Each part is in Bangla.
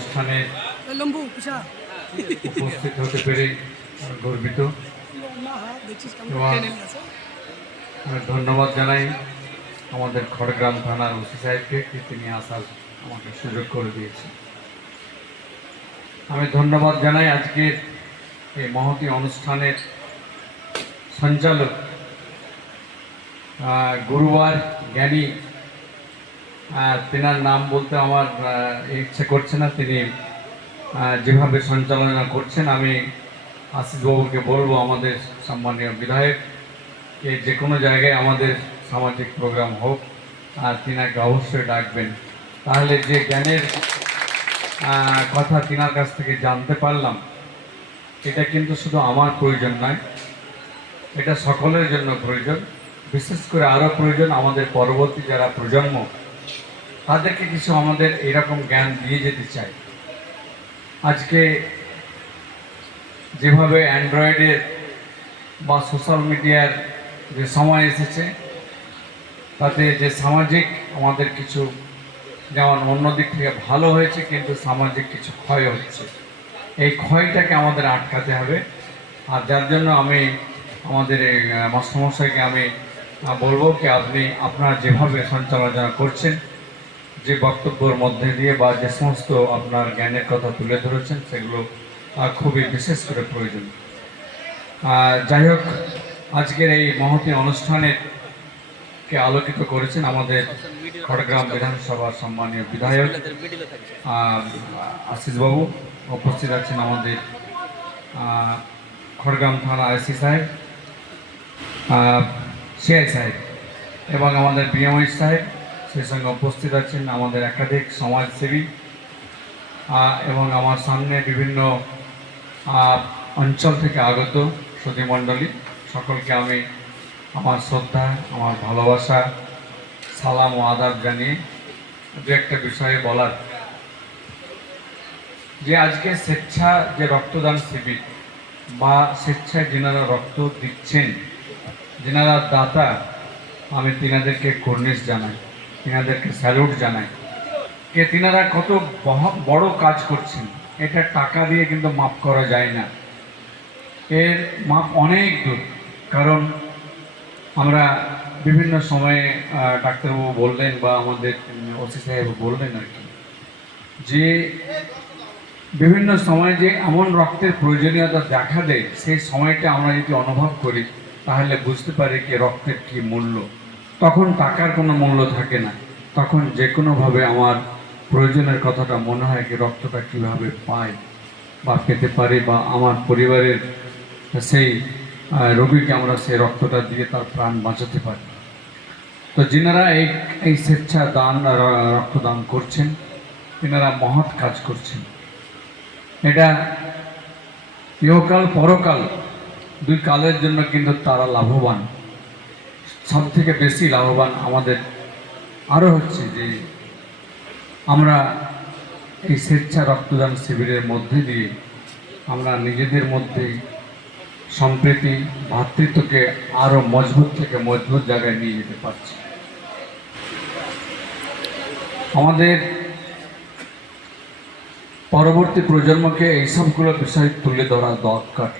অনুষ্ঠানে উপস্থিত হতে পেরে গর্বিত এবং আমি ধন্যবাদ জানাই আমাদের খড়গ্রাম থানার ওসি সাহেবকে তিনি আসার আমাকে সুযোগ করে দিয়েছে। আমি ধন্যবাদ জানাই আজকের এই মহতী অনুষ্ঠানের সঞ্চালক গুরুবার জ্ঞানী, তেনার নাম বলতে আমার ইচ্ছে করছে না, তিনি যেভাবে সঞ্চালনা করছেন আমি আশিস বাবুকে বলবো আমাদের সম্মানীয় বিধায়ককে যে কোনো জায়গায় আমাদের সামাজিক প্রোগ্রাম হোক তিনাকে অবশ্যই ডাকবেন। তাহলে যে জ্ঞানের কথা তিনার কাছ থেকে জানতে পারলাম, এটা কিন্তু শুধু আমার প্রয়োজন নয়, এটা সকলের জন্য প্রয়োজন। বিশেষ করে আরও প্রয়োজন আমাদের পরবর্তী যারা প্রজন্ম, তাদেরকে কিছু আমাদের এরকম জ্ঞান দিয়ে যেতে চাই। আজকে যেভাবে অ্যান্ড্রয়েডের বা সোশ্যাল মিডিয়ার যে সময় এসেছে, তাতে যে সামাজিক আমাদের কিছু যেমন অন্য দিক থেকে ভালো হয়েছে, কিন্তু সামাজিক কিছু ক্ষয় হচ্ছে। এই ক্ষয়টাকে আমাদের আটকাতে হবে। আর যার জন্য আমি আমাদের মাস্টারমশাইকে আমি বলবো কি আপনি আপনার যেভাবে সঞ্চালনা করছেন, যে বক্তব্যের মধ্যে দিয়ে বা যে সমস্ত আপনার জ্ঞানের কথা তুলে ধরেছেন, সেগুলো খুবই বিশেষ করে প্রয়োজন। যাই হোক, আজকের এই মহতী অনুষ্ঠানের কে আলোকিত করেছেন আমাদের খড়গ্রাম বিধানসভার সম্মানীয় বিধায়ক আশিস বাবু, উপস্থিত আছেন আমাদের খড়গ্রাম থানা আইসি সাহেব, সিআই সাহেব এবং আমাদের বিএমআই সাহেব, সেই সঙ্গে উপস্থিত আছেন আমাদের একাধিক সমাজসেবী এবং আমার সামনে বিভিন্ন অঞ্চল থেকে আগত সুধীমণ্ডলী, সকলকে আমি আমার শ্রদ্ধা, আমার ভালোবাসা, সালাম ও আদাব জানিয়ে দু একটা বিষয়ে বলার যে আজকে স্বেচ্ছা যে রক্তদান শিবির বা স্বেচ্ছায় যেনারা রক্ত দিচ্ছেন, যেনারা দাতা, আমি তিনাদেরকে কর্নিশ জানাই, তিনাদেরকে স্যালুট জানাই। তিনারা কত বড় কাজ করছেন, এটা টাকা দিয়ে কিন্তু মাপ করা যায় না, এর মাপ অনেক দূর। কারণ আমরা বিভিন্ন সময়ে ডাক্তারবাবু বললেন বা আমাদের ওসি সাহেব বললেন আর কি, যে বিভিন্ন সময় যে এমন রক্তের প্রয়োজনীয়তা দেখা দেয়, সেই সময়টা আমরা যদি অনুভব করি তাহলে বুঝতে পারি কি রক্তের কি মূল্য। তখন টাকার কোনো মূল্য থাকে না, তখন যে কোনোভাবে আমার প্রয়োজনের কথাটা মনে হয় কি রক্তটা কীভাবে পাই বা পেতে পারি, বা আমার পরিবারের সেই রোগীকে আমরা সেই রক্তটা দিয়ে তার প্রাণ বাঁচাতে পারি। তো যিনারা এই স্বেচ্ছা দান রক্তদান করছেন, তিনারা মহৎ কাজ করছেন। এটা ইহকাল পরকাল দুই কালের জন্য কিন্তু তারা লাভবান। সব থেকে বেশি লাভবান আমাদের আরও হচ্ছে যে আমরা এই স্বেচ্ছা রক্তদান শিবিরের মধ্যে দিয়ে আমরা নিজেদের মধ্যে সম্প্রীতি, ভ্রাতৃত্বকে আরও মজবুত থেকে মজবুত জায়গায় নিয়ে যেতে পারছি। আমাদের পরবর্তী প্রজন্মকে এইসবগুলো বিষয় তুলে ধরা দরকার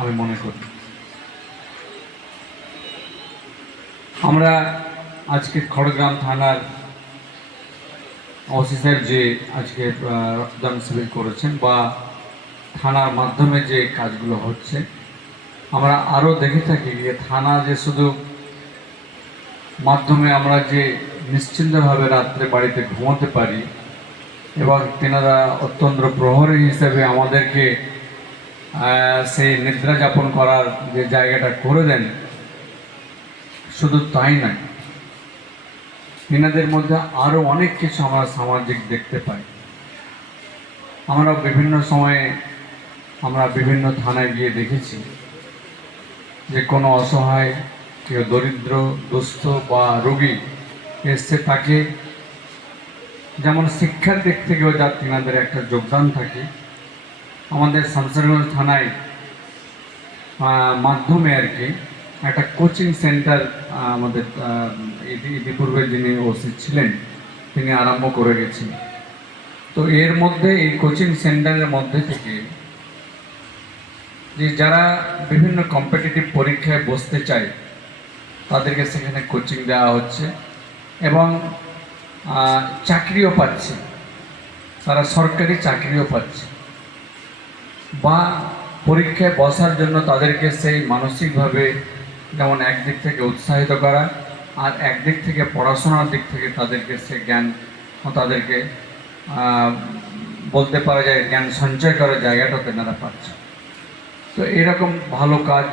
আমি মনে করি। আমরা আজকে খড়গ্রাম থানার ওসি সাহেব যে আজকে রক্তদান শিবির করেছেন বা থানার মাধ্যমে যে কাজগুলো হচ্ছে, আমরা আরও দেখে থাকি যে থানা যে শুধু মাধ্যমে আমরা যে নিশ্চিন্তভাবে রাত্রে বাড়িতে ঘুমাতে পারি এবং তেনারা অত্যন্ত প্রহরী হিসেবে আমাদেরকে সেই নিদ্রা যাপন করার যে জায়গাটা করে দেন, শুধু তাই নয়, তেনাদের মধ্যে আরও অনেক কিছু আমরা সামাজিক দেখতে পাই। আমরা বিভিন্ন সময়ে আমরা বিভিন্ন থানায় গিয়ে দেখেছি যে কোনো অসহায় কেউ দরিদ্র দুস্থ বা রোগী এসছে, তাকে যেমন শিক্ষার দিক থেকেও যা তিনাদের একটা যোগদান থাকে, আমাদের শামসেরগঞ্জ থানায় মাধ্যমে আর কি একটা কোচিং সেন্টার আমাদের ইতিপূর্বে যিনি ওসি ছিলেন তিনি আরম্ভ করে গেছেন। তো এর মধ্যে এই কোচিং সেন্টারের মধ্যে থেকে যে যারা বিভিন্ন কম্পিটিটিভ পরীক্ষায় বসতে চায় তাদেরকে সেখানে কোচিং দেওয়া হচ্ছে এবং চাকরিও পাচ্ছে, তারা সরকারি চাকরিও পাচ্ছে। বা পরীক্ষায় বসার জন্য তাদেরকে সেই মানসিকভাবে যেমন একদিক থেকে উৎসাহিত করা, আর একদিক থেকে পড়াশোনার দিক থেকে তাদেরকে সে জ্ঞান তাদেরকে বলতে পারা যায় জ্ঞান সঞ্চয় করার জায়গাটা তেনারা পাচ্ছে। তো এরকম ভালো কাজ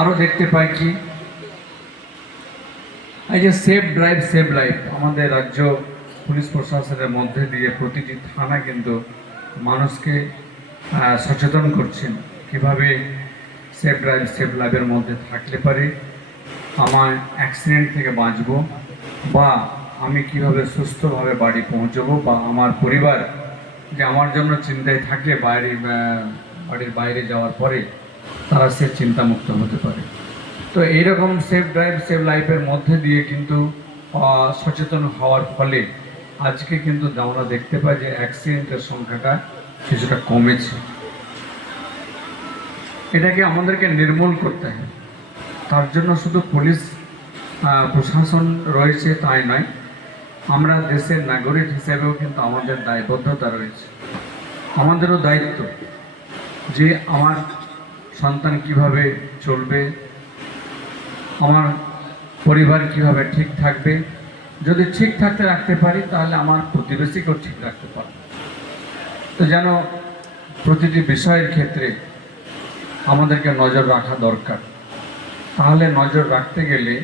আরও দেখতে পাই কি, এই যে সেফ ড্রাইভ সেভ লাইফ আমাদের রাজ্য পুলিশ প্রশাসনের মধ্যে দিয়ে প্রতিটি থানা কিন্তু মানুষকে সচেতন করছেন কিভাবে সেফ ড্রাইভ সেভ লাইফের মধ্যে থাকলে পারে আমার অ্যাক্সিডেন্ট থেকে বাঁচব, বা আমি কিভাবে সুস্থভাবে বাড়ি পৌঁছবো, বা আমার পরিবার যে আমার জন্য চিন্তায় থাকে বাড়ির বাইরে যাওয়ার পরে তারা সে চিন্তামুক্ত হতে পারে। তো এইরকম সেফ ড্রাইভ সেভ লাইফের মধ্যে দিয়ে কিন্তু সচেতন হওয়ার ফলে আজকে কিন্তু আমরা দেখতে পাই যে অ্যাক্সিডেন্টের সংখ্যাটা কিছুটা কমেছে। এটাকে আমাদেরকে নির্মূল করতে হবে। তার জন্য শুধু পুলিশ প্রশাসন রয়েছে তাই নয়, আমরা দেশের নাগরিক হিসেবেও কিন্তু আমাদের দায়বদ্ধতা রয়েছে। আমাদেরও দায়িত্ব যে আমার সন্তান কিভাবে চলবে, আমার পরিবার কিভাবে ঠিক থাকবে। যদি ঠিক থাকতে রাখতে পারি তাহলে আমার প্রতিবেশীকেও ঠিক রাখতে পারব। তো যেন প্রতিটি বিষয়ের ক্ষেত্রে আমাদেরকে নজর রাখা দরকার। তাহলে নজর রাখতে গেলে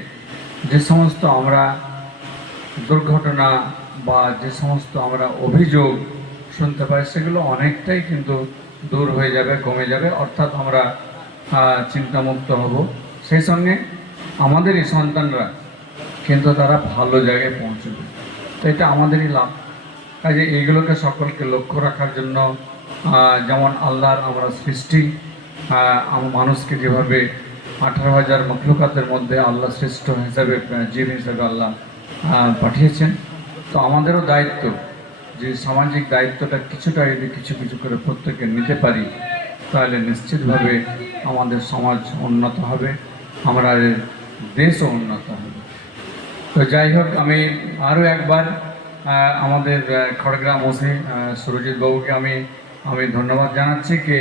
যে সমস্ত আমরা দুর্ঘটনা বা যে সমস্ত আমরা অভিযোগ শুনতে পাই সেগুলো অনেকটাই কিন্তু দূর হয়ে যাবে, কমে যাবে, অর্থাৎ আমরা চিন্তামুক্ত হব। সেই সঙ্গে আমাদেরই সন্তানরা কিন্তু তারা ভালো জায়গায় পৌঁছবে। তো এটা আমাদেরই লাভ। কাজে এইগুলোকে সকলকে লক্ষ্য রাখার জন্য যেমন আল্লাহর আমরা সৃষ্টি, মানুষকে যেভাবে 18,000 মখলুকাতের মধ্যে আল্লাহ শ্রেষ্ঠ হিসাবে জীব হিসাবে আল্লাহ পাঠিয়েছেন। তো আমাদেরও দায়িত্ব যে সামাজিক দায়িত্বটা কিছুটা যদি কিছু কিছু করে প্রত্যেকে নিতে পারি তাহলে নিশ্চিতভাবে আমাদের সমাজ উন্নত হবে, আমরা দেশও উন্নত হবে। তো যাই হোক, আমি আরও একবার আমাদের খড়গ্রাম ওসি সুরজিৎ বাবুকে আমি ধন্যবাদ জানাচ্ছি যে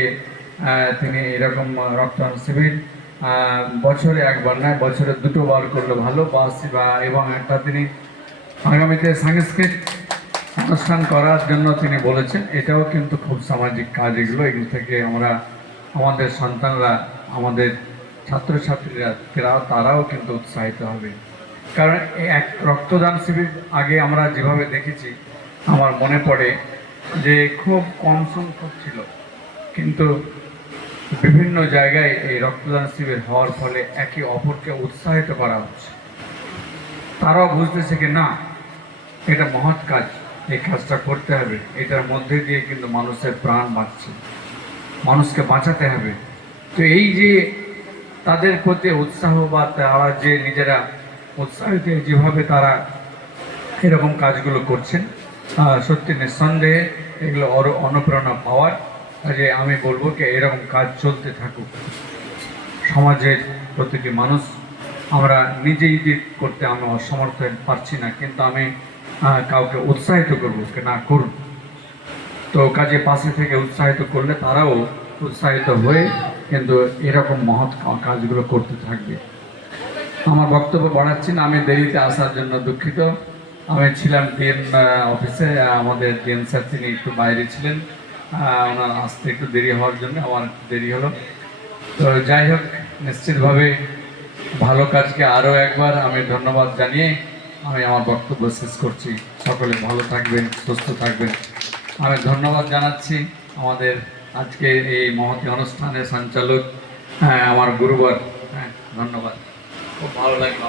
তিনি এরকম রক্তদান শিবির বছরে একবার নয়, বছরে 2 বার করলে ভালো, এবং একটা তিনি আগামীতে সাংস্কৃতিক অনুষ্ঠান করার জন্য তিনি বলেছেন। এটাও কিন্তু খুব সামাজিক কাজ। এগুলো থেকে আমরা আমাদের সন্তানরা, আমাদের ছাত্রছাত্রীরা তারাও কিন্তু উৎসাহিত হবে। কারণ এক রক্তদান শিবির আগে আমরা যেভাবে দেখেছি, আমার মনে পড়ে যে খুব কম সংখ্যক ছিল, কিন্তু বিভিন্ন জায়গায় এই রক্তদান শিবির হওয়ার ফলে একে অপরকে উৎসাহিত করা হচ্ছে। তারাও বুঝতেছে কি না, এটা মহৎ কাজ, এই কাজটা করতে হবে, এটার মধ্যে দিয়ে কিন্তু মানুষের প্রাণ বাঁচছে, মানুষকে বাঁচাতে হবে। তো এই যে তাদের প্রতি উৎসাহ বা তারা যে নিজেরা উৎসাহিত যেভাবে তারা এরকম কাজগুলো করছেন, সত্যি নিঃসন্দেহে এগুলো অনুপ্রেরণা পাওয়ার। যে আমি বলবো কি এরকম কাজ চলতে থাকুক। সমাজের প্রতিটি মানুষ, আমরা নিজেই করতে আমি অসমর্থ পারছি না, কিন্তু আমি কাউকে উৎসাহিত করবো না করুন। তো কাজে পাশে থেকে উৎসাহিত করলে তারাও উৎসাহিত হয়ে কিন্তু এরকম মহৎ কাজগুলো করতে থাকবে। আমার বক্তব্য বাড়াচ্ছি না, আমি দেরিতে আসার জন্য দুঃখিত। আমি ছিলাম ডিএম অফিসে, আমাদের ডিএম স্যার তিনি একটু বাইরে ছিলেন, ওনার আসতে একটু দেরি হওয়ার জন্য আমার দেরি হলো। তো যাই হোক, নিশ্চিতভাবে ভালো কাজকে আরও একবার আমি ধন্যবাদ জানিয়ে আমি আমার বক্তব্য শেষ করছি। সকলে ভালো থাকবেন, সুস্থ থাকবেন। আমি ধন্যবাদ জানাচ্ছি আমাদের আজকে এই মহতী অনুষ্ঠানের সঞ্চালক আমার গুরুবার। ধন্যবাদ, খুব ভালো লাগলো।